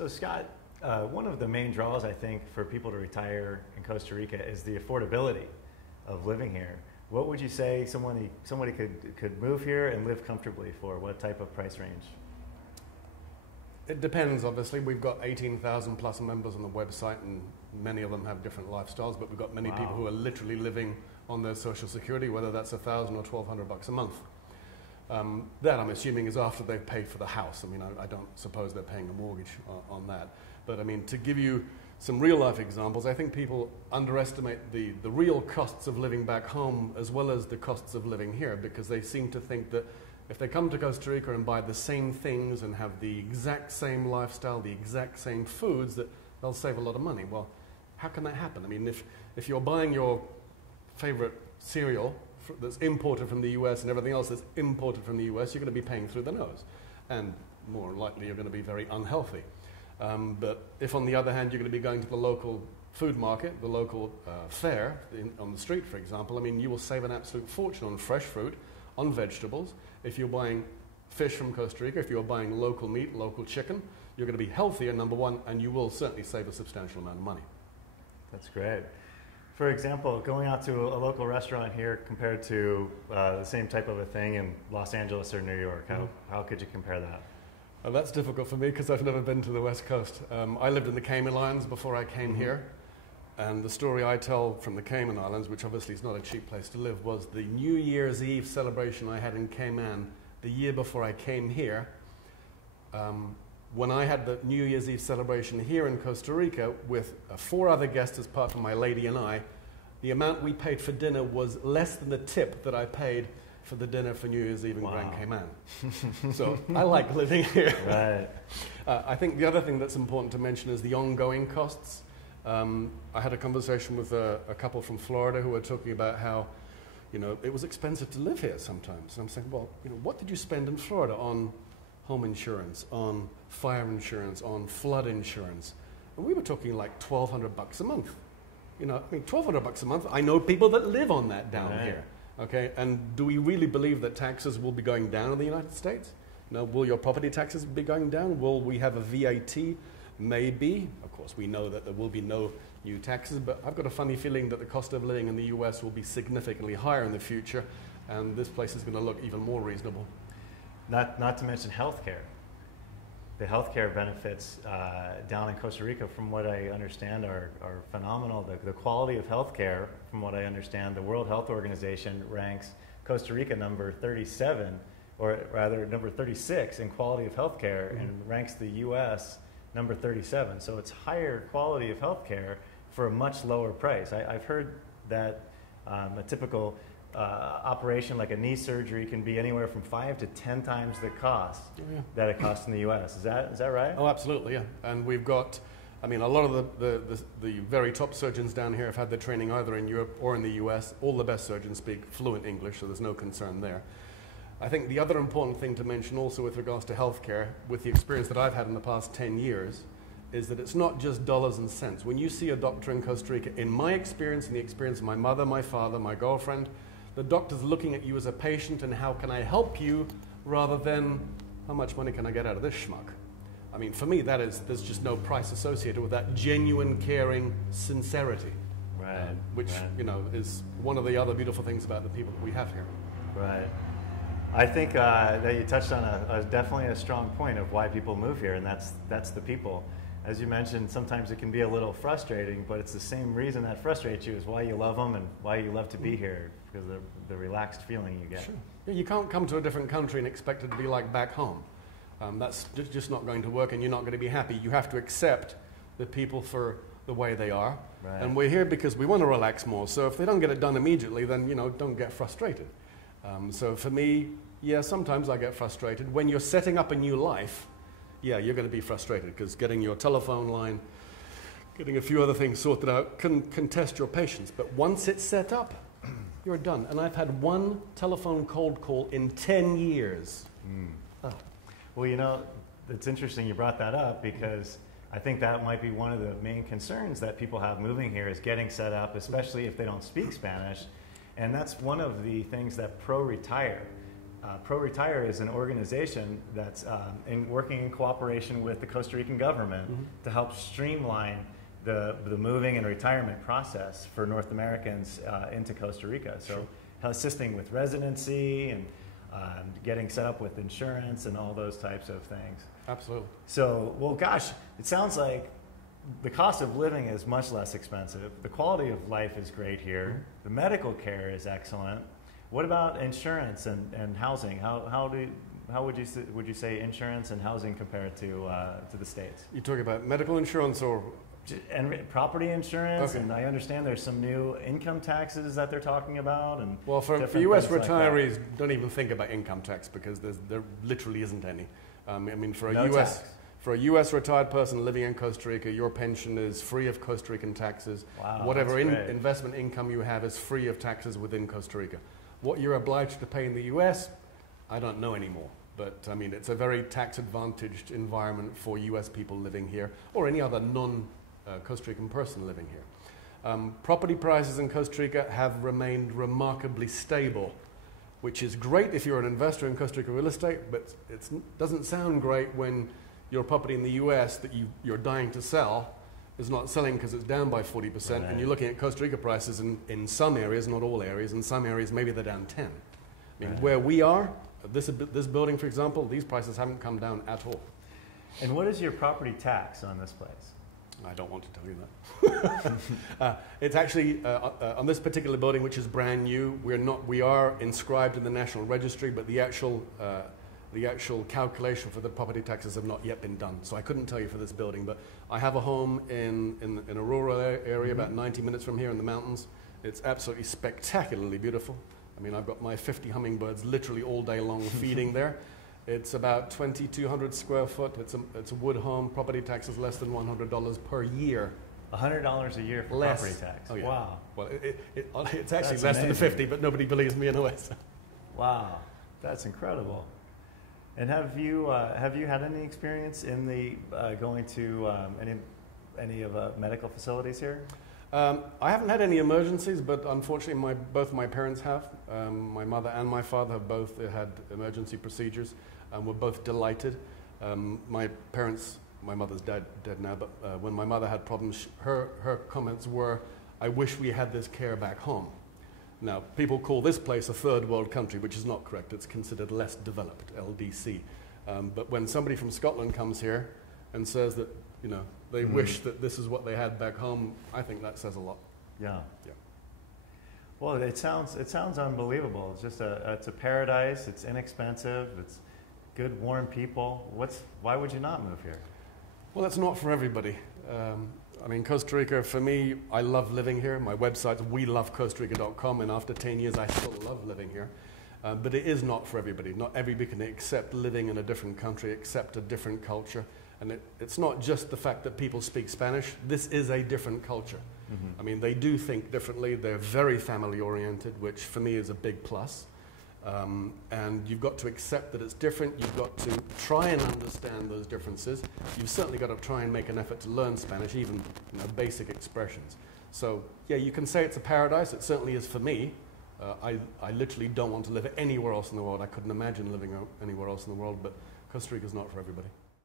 So Scott, one of the main draws I think for people to retire in Costa Rica is the affordability of living here. What would you say somebody could move here and live comfortably for? What type of price range? It depends, obviously. We've got 18,000 plus members on the website, and many of them have different lifestyles, but we've got many people who are literally living on their Social Security, whether that's $1,000 or $1,200 a month. That, I'm assuming, is after they've paid for the house. I mean, I don't suppose they're paying a mortgage on that. But, I mean, to give you some real-life examples, I think people underestimate the real costs of living back home as well as the costs of living here, because they seem to think that if they come to Costa Rica and buy the same things and have the exact same lifestyle, the exact same foods, that they'll save a lot of money. Well, how can that happen? I mean, if you're buying your favorite cereal that's imported from the US and everything else that's imported from the US, you're going to be paying through the nose. And more likely, you're going to be very unhealthy. But if, on the other hand, you're going to be going to the local food market, the local fair on the street, for example, I mean, you will save an absolute fortune on fresh fruit, on vegetables. If you're buying fish from Costa Rica, if you're buying local meat, local chicken, you're going to be healthier, number one, and you will certainly save a substantial amount of money. That's great. For example, going out to a local restaurant here compared to the same type of a thing in Los Angeles or New York, how could you compare that? Well, that's difficult for me because I've never been to the West Coast. I lived in the Cayman Islands before I came here. And the story I tell from the Cayman Islands, which obviously is not a cheap place to live, was the New Year's Eve celebration I had in Cayman the year before I came here. When I had the New Year's Eve celebration here in Costa Rica with 4 other guests as part of my lady and I, the amount we paid for dinner was less than the tip that I paid for the dinner for New Year's Eve in Grand Cayman. So I like living here. Right. I think the other thing that's important to mention is the ongoing costs. I had a conversation with a couple from Florida who were talking about how, it was expensive to live here sometimes. And I'm saying, well, what did you spend in Florida on home insurance, on fire insurance, on flood insurance? And we were talking like $1,200 a month. $1,200 a month. I know people that live on that down here. Okay, and do we really believe that taxes will be going down in the United States? No. Will your property taxes be going down? Will we have a VAT? Maybe. Of course, we know that there will be no new taxes, but I've got a funny feeling that the cost of living in the US will be significantly higher in the future, and this place is going to look even more reasonable. Not to mention healthcare. The healthcare benefits down in Costa Rica, from what I understand, are phenomenal. The quality of healthcare, from what I understand, the World Health Organization ranks Costa Rica number 37, or rather number 36 in quality of healthcare, and ranks the U.S. number 37. So it's higher quality of healthcare for a much lower price. I've heard that a typical operation like a knee surgery can be anywhere from 5 to 10 times the cost that it costs in the U.S. Is that right? Oh, absolutely, yeah. And we've got, a lot of the very top surgeons down here have had their training either in Europe or in the U.S. All the best surgeons speak fluent English, so there's no concern there. I think the other important thing to mention also with regards to healthcare, with the experience that I've had in the past 10 years, is that it's not just dollars and cents. When you see a doctor in Costa Rica, in my experience, and the experience of my mother, my father, my girlfriend, the doctor's looking at you as a patient and how can I help you, rather than how much money can I get out of this schmuck. I mean, for me, there's just no price associated with that genuine, caring sincerity. Right. Which, is one of the other beautiful things about the people that we have here. Right. I think that you touched on definitely a strong point of why people move here, and that's the people. As you mentioned, sometimes it can be a little frustrating, but it's the same reason that frustrates you is why you love them and why you love to be here, because of the relaxed feeling you get. Sure. Yeah, you can't come to a different country and expect it to be like back home. That's just not going to work, and you're not going to be happy. You have to accept the people for the way they are. Right. And we're here because we want to relax more. So if they don't get it done immediately, then, don't get frustrated. So for me, sometimes I get frustrated. When you're setting up a new life, you're going to be frustrated because getting your telephone line, getting a few other things sorted out can test your patience. But once it's set up, you're done. And I've had one telephone cold call in 10 years. Oh. Well, it's interesting you brought that up, because I think that might be one of the main concerns that people have moving here is getting set up, especially if they don't speak Spanish. And that's one of the things that Pro Retire ProRetire is an organization that's working in cooperation with the Costa Rican government to help streamline the moving and retirement process for North Americans into Costa Rica. So assisting with residency and getting set up with insurance and all those types of things. Absolutely. So, well, gosh, it sounds like the cost of living is much less expensive. The quality of life is great here. The medical care is excellent. What about insurance and housing? How would you say insurance and housing compare to the States? You're talking about medical insurance or and property insurance, okay. And I understand there's some new income taxes that they're talking about. And well, for U.S. retirees, don't even think about income tax because there literally isn't any. I mean, for a U.S. retired person living in Costa Rica, your pension is free of Costa Rican taxes. Wow, whatever investment income you have is free of taxes within Costa Rica. What you're obliged to pay in the U.S., I don't know anymore. But, I mean, it's a very tax-advantaged environment for U.S. people living here or any other non-Costa Rican person living here. Property prices in Costa Rica have remained remarkably stable, which is great if you're an investor in Costa Rica real estate, but it doesn't sound great when your property in the U.S. that you're dying to sell is not selling because it's down by 40%, right. And you're looking at Costa Rica prices in some areas, not all areas, in some areas maybe they're down 10. I mean, where we are, this building, for example, these prices haven't come down at all. And what is your property tax on this place? I don't want to tell you that. It's actually, on this particular building, which is brand new, we are inscribed in the National Registry, but the actual calculation for the property taxes have not yet been done. So I couldn't tell you for this building, but I have a home in a rural area about 90 minutes from here in the mountains. It's absolutely spectacularly beautiful. I mean, I've got my 50 hummingbirds literally all day long feeding there. It's about 2,200 square foot. It's a wood home. Property tax is less than $100 per year. $100 a year for property tax. Oh, yeah. Wow. Well, it's actually That's less amazing. than 50, but nobody believes me in the West. Wow, that's incredible. And have you had any experience in going to any of medical facilities here? I haven't had any emergencies, but unfortunately both my parents have. My mother and my father have both had emergency procedures, and we're both delighted. My mother's dead now, but when my mother had problems, her comments were, "I wish we had this care back home." Now, people call this place a third world country, which is not correct. It's considered less developed, LDC. But when somebody from Scotland comes here and says that, they wish that this is what they had back home, I think that says a lot. Yeah. Well, it sounds unbelievable. It's just it's a paradise. It's inexpensive. It's good, warm people. Why would you not move here? Well, it's not for everybody. I mean, Costa Rica, for me, I love living here. My website's welovecostarica.com, and after 10 years, I still love living here. But it is not for everybody. Not everybody can accept living in a different country, accept a different culture. And it's not just the fact that people speak Spanish. This is a different culture. I mean, they do think differently. They're very family-oriented, which for me is a big plus. And you've got to accept that it's different. You've got to try and understand those differences. You've certainly got to try and make an effort to learn Spanish, even basic expressions. So, yeah, you can say it's a paradise. It certainly is for me. I literally don't want to live anywhere else in the world. I couldn't imagine living anywhere else in the world, but Costa Rica is not for everybody.